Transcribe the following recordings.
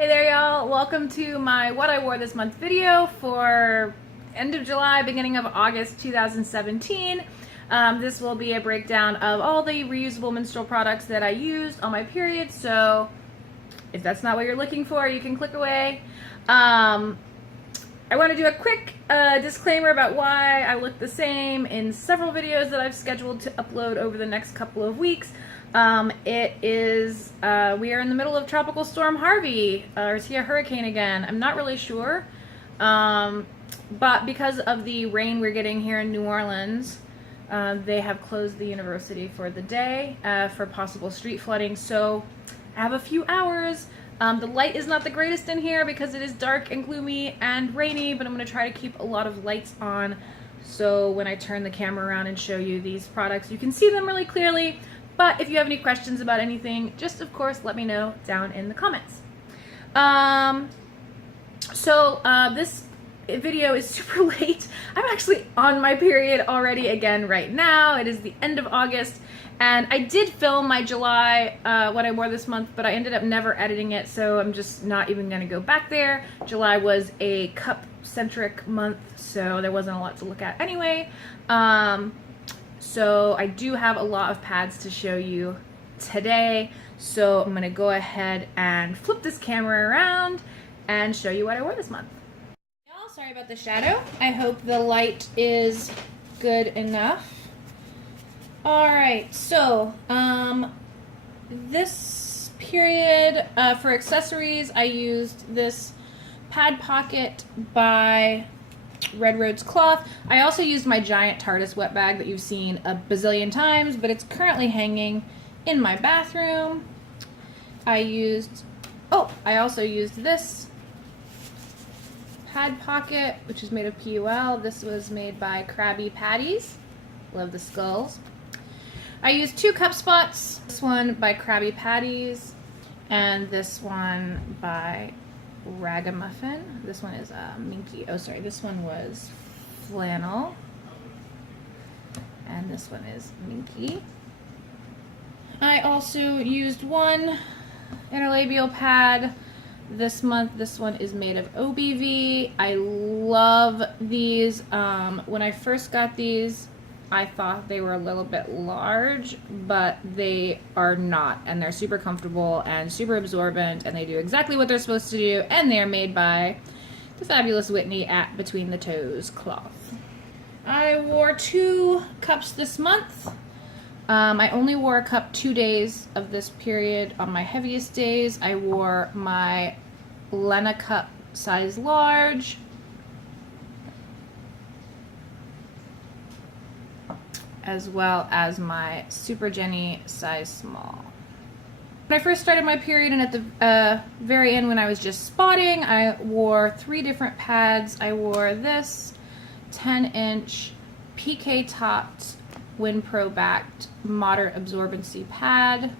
Hey there y'all, welcome to my what I wore this month video for end of July, beginning of August 2017. This will be a breakdown of all the reusable menstrual products that I used on my period, so if that's not what you're looking for, you can click away. I want to do a quick disclaimer about why I look the same in several videos that I've scheduled to upload over the next couple of weeks. We are in the middle of Tropical Storm Harvey, or is he a hurricane again? I'm not really sure, but because of the rain we're getting here in New Orleans, they have closed the university for the day for possible street flooding, so I have a few hours. The light is not the greatest in here because it is dark and gloomy and rainy, but I'm going to try to keep a lot of lights on so when I turn the camera around and show you these products, you can see them really clearly. But if you have any questions about anything, just of course let me know down in the comments. This video is super late. I'm actually on my period already again right now. It is the end of August, and I did film my July what I wore this month, but I ended up never editing it, so I'm just not even going to go back there. July was a cup-centric month, so there wasn't a lot to look at anyway. So I do have a lot of pads to show you today, so I'm going to go ahead and flip this camera around and show you what I wore this month. Y'all, sorry about the shadow. I hope the light is good enough. Alright, so this period for accessories, I used this pad pocket by Red Rhodes Cloth. I also used my giant TARDIS wet bag that you've seen a bazillion times, but it's currently hanging in my bathroom. I also used this pad pocket, which is made of PUL. This was made by Krabby Patties. Love the skulls. I used two cup spots. This one by Krabby Patties, and this one by Ragamuffin. This one is minky. Oh, sorry. This one was flannel, and this one is minky. I also used one interlabial pad this month. This one is made of OBV. I love these. When I first got these, I thought they were a little bit large, but they are not, and they're super comfortable and super absorbent, and they do exactly what they're supposed to do, and they are made by the fabulous Whitney at Between the Toes Cloth. I wore 2 cups this month. I only wore a cup 2 days of this period. On my heaviest days, I wore my Lena cup size large, as well as my Super Jenny size small. When I first started my period and at the very end when I was just spotting, I wore 3 different pads. I wore this 10-inch PK topped WinPro backed moderate absorbency pad,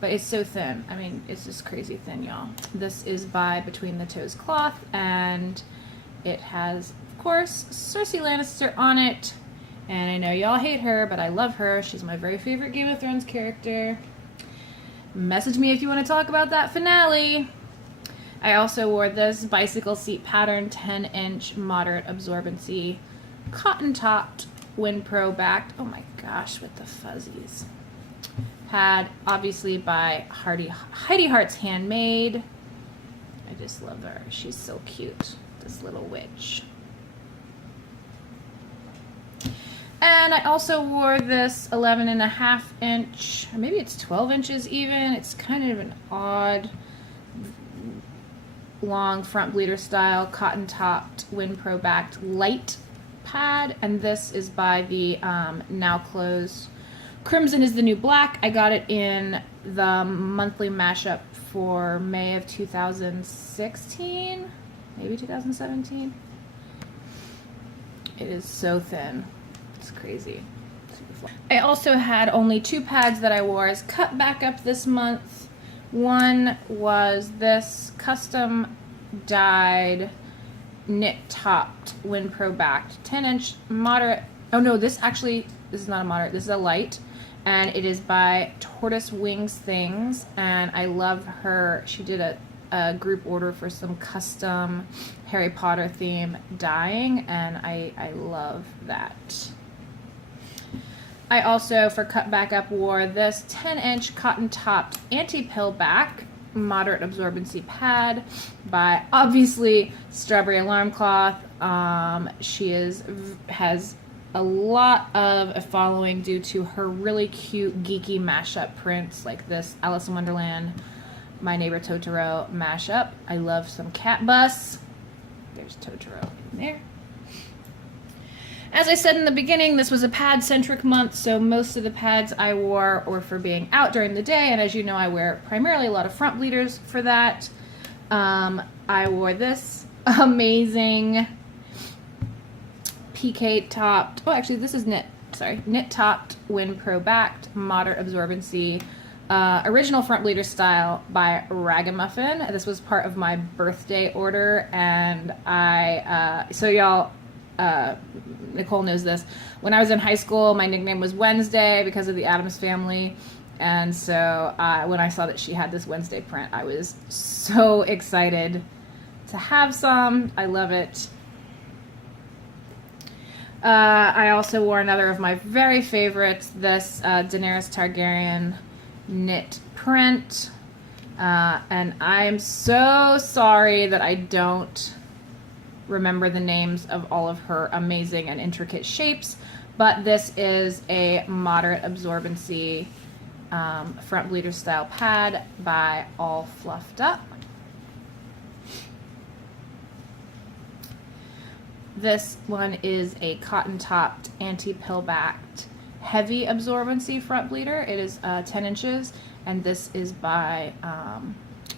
but it's so thin. I mean, it's just crazy thin, y'all. This is by Between the Toes Cloth, and it has, of course, Cersei Lannister on it. And I know y'all hate her, but I love her. She's my very favorite Game of Thrones character. Message me if you want to talk about that finale. I also wore this bicycle seat pattern 10-inch moderate absorbency cotton topped WinPro backed. Oh my gosh, with the fuzzies. Pad, obviously by Heidi Hart's Handmade. I just love her. She's so cute, this little witch. And I also wore this 11.5 inch, or maybe it's 12 inches even. It's kind of an odd, long front bleeder style, cotton topped, WinPro backed light pad. And this is by the now closed Crimson is the New Black. I got it in the monthly mashup for May of 2016, maybe 2017. It is so thin. It's crazy. I also had only 2 pads that I wore as cut back up this month. One was this custom dyed knit topped WinPro backed 10-inch moderate. Oh no, this is not a moderate, this is a light, and it is by Tortoise Wings Things, and I love her. She did a a group order for some custom Harry Potter theme dyeing, and I love that. I also, for cut back up, wore this 10-inch cotton-topped anti-pill back moderate absorbency pad by, obviously, Strawberry Alarm Cloth. She has a lot of a following due to her really cute, geeky mashup prints like this Alice in Wonderland, My Neighbor Totoro mashup. I love some cat bus. There's Totoro in there. As I said in the beginning, this was a pad-centric month, so most of the pads I wore were for being out during the day, and as you know, I wear primarily a lot of front bleeders for that. I wore this amazing PK topped, oh actually this is knit topped Wind Pro backed moderate absorbency original front bleeder style by Ragamuffin. This was part of my birthday order, and so y'all, Nicole knows this. When I was in high school, my nickname was Wednesday because of the Addams Family, and so when I saw that she had this Wednesday print, I was so excited to have some. I love it. I also wore another of my very favorites, this Daenerys Targaryen knit print, and I'm so sorry that I don't remember the names of all of her amazing and intricate shapes, but this is a moderate absorbency front bleeder style pad by All Fluffed Up. This one is a cotton topped anti-pill backed heavy absorbency front bleeder. It is 10 inches, and this is by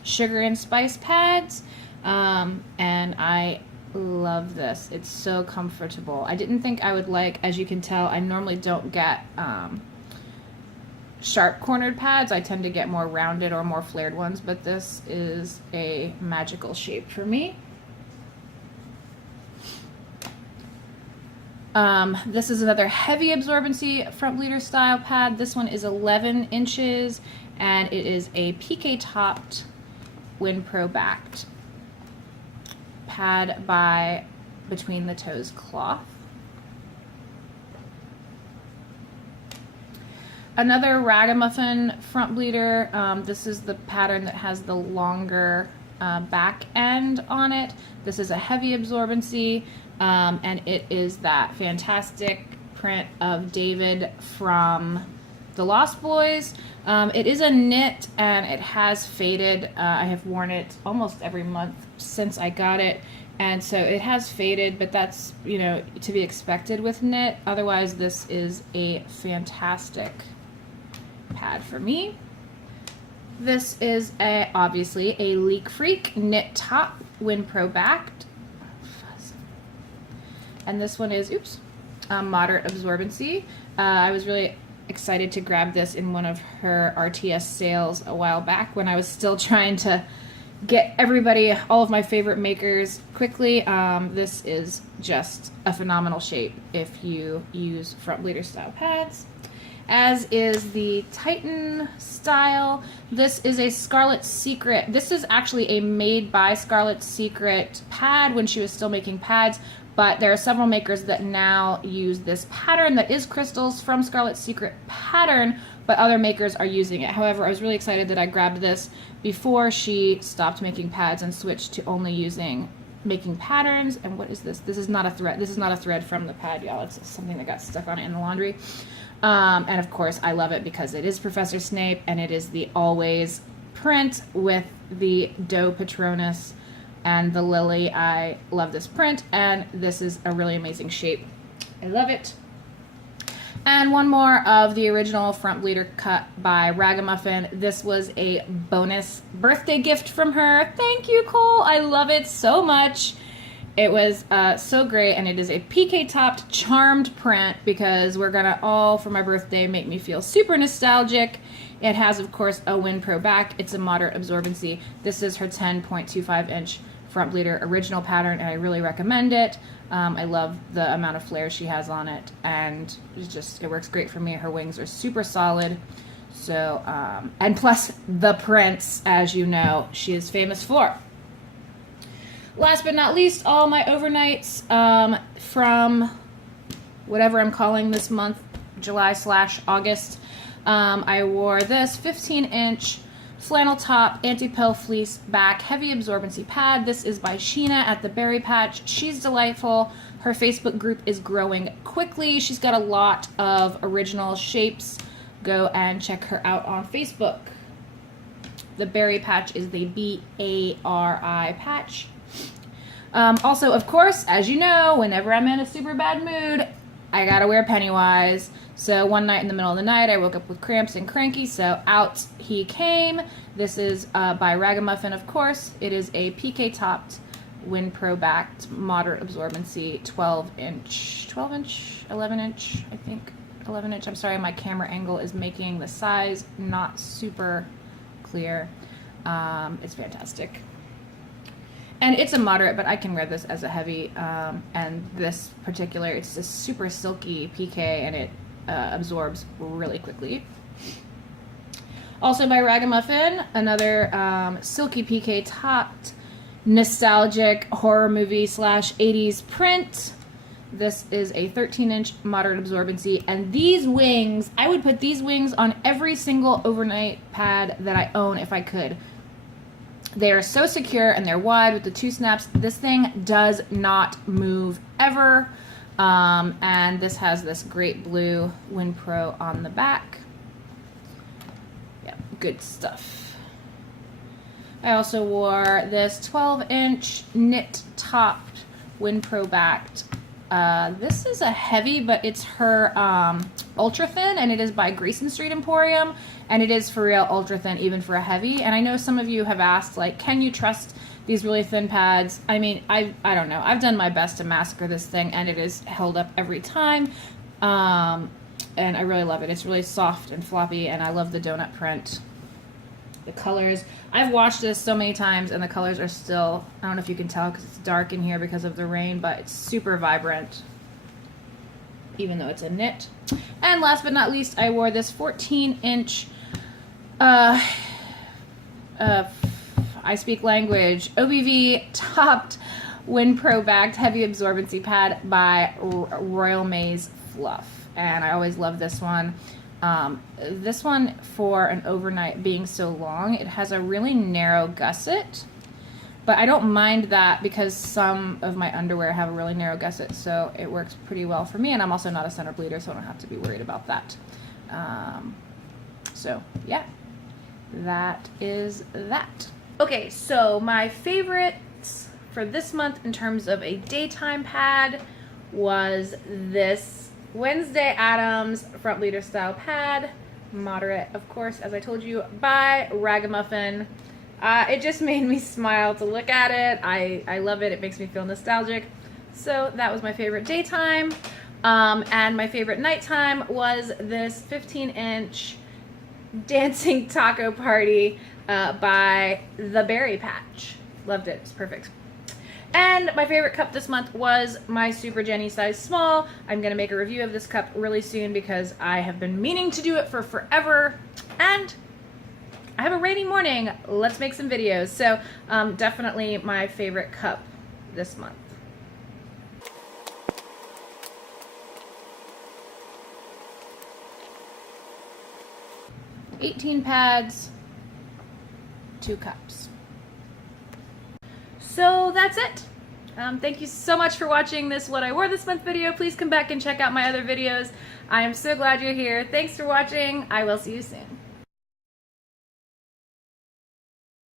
Sugar and Spice Pads, and I love this. It's so comfortable. I didn't think I would like, as you can tell, I normally don't get sharp cornered pads. I tend to get more rounded or more flared ones, but this is a magical shape for me. This is another heavy absorbency front bleeder style pad. This one is 11 inches, and it is a PK topped Wind Pro backed pad by Between the Toes Cloth. Another Ragamuffin front bleeder. This is the pattern that has the longer back end on it. This is a heavy absorbency, and it is that fantastic print of David from The Lost Boys. It is a knit, and it has faded. I have worn it almost every month since I got it, and so it has faded, but that's, you know, to be expected with knit. Otherwise, this is a fantastic pad for me. This is obviously a Leak Freak knit top Wind Pro backed, and this one is moderate absorbency. I was really excited to grab this in one of her RTS sales a while back when I was still trying to get everybody, all of my favorite makers quickly. This is just a phenomenal shape if you use front bleeder style pads. As is the Titan style. This is a Scarlet Secret. This is actually a made by Scarlet Secret pad when she was still making pads, but there are several makers that now use this pattern that is crystals from Scarlet Secret pattern, but other makers are using it. However, I was really excited that I grabbed this before she stopped making pads and switched to only making patterns. And what is this? This is not a thread. This is not a thread from the pad, y'all. It's something that got stuck on it in the laundry. And of course, I love it because it is Professor Snape, and it is the Always print with the Doe Patronus and the lily. I love this print, and this is a really amazing shape. I love it. And one more of the original front bleeder cut by Ragamuffin. This was a bonus birthday gift from her. Thank you, Cole. I love it so much. It was so great, and it is a PK topped charmed print because we're gonna all, for my birthday, make me feel super nostalgic. It has, of course, a Wind Pro back. It's a moderate absorbency. This is her 10.25 inch front bleeder original pattern, and I really recommend it. I love the amount of flare she has on it, and it works great for me. Her wings are super solid. So, and plus the Prince, as you know, she is famous for. Last but not least, all my overnights from whatever I'm calling this month, July/August. I wore this 15-inch flannel top, anti-pill fleece back, heavy absorbency pad. This is by Sheena at the Berry Patch. She's delightful. Her Facebook group is growing quickly. She's got a lot of original shapes. Go and check her out on Facebook. The Berry Patch is the B-A-R-I patch. Also, of course, as you know, whenever I'm in a super bad mood, I gotta wear Pennywise. So one night in the middle of the night, I woke up with cramps and cranky, so out he came. This is by Ragamuffin, of course. It is a PK-topped, WinPro-backed, moderate absorbency, 11-inch, I think. 11-inch. I'm sorry, my camera angle is making the size not super clear. It's fantastic. And it's a moderate, but I can wear this as a heavy, and this particular, it's a super silky PK, and it absorbs really quickly. Also by Ragamuffin, another silky PK topped, nostalgic horror movie / 80s print. This is a 13-inch moderate absorbency, and these wings, I would put these wings on every single overnight pad that I own if I could. They are so secure, and they're wide with the 2 snaps. This thing does not move ever. And this has this great blue WinPro on the back. Yeah, good stuff. I also wore this 12-inch knit topped WinPro backed. This is a heavy, but it's her ultra thin, and it is by Grayson Street Emporium, and it is for real ultra thin even for a heavy. And I know some of you have asked, like, can you trust these really thin pads? I mean, I don't know. I've done my best to massacre this thing, and it is held up every time. And I really love it. It's really soft and floppy, and I love the donut print. The colors, I've washed this so many times, and the colors are still, I don't know if you can tell because it's dark in here because of the rain, but it's super vibrant, even though it's a knit. And last but not least, I wore this 14-inch, I speak language, OBV topped WinPro bagged heavy absorbency pad by Royal Maze Fluff. And I always love this one. This one, for an overnight being so long, it has a really narrow gusset, but I don't mind that because some of my underwear have a really narrow gusset, so it works pretty well for me, and I'm also not a center bleeder, so I don't have to be worried about that. So yeah, that is that. Okay, so my favorites for this month in terms of a daytime pad was this Wednesday Addams front bleeder style pad, moderate, of course, as I told you, by Ragamuffin. It just made me smile to look at it. I love it. It makes me feel nostalgic. So that was my favorite daytime. And my favorite nighttime was this 15-inch dancing taco party by the Berry Patch. Loved it. It's perfect. And my favorite cup this month was my Super Jenny size small. I'm going to make a review of this cup really soon because I have been meaning to do it for forever. And I have a rainy morning. Let's make some videos. So definitely my favorite cup this month. $18 pads, 2 cups. So that's it. Thank you so much for watching this What I Wore This Month video. Please come back and check out my other videos. I am so glad you're here. Thanks for watching. I will see you soon.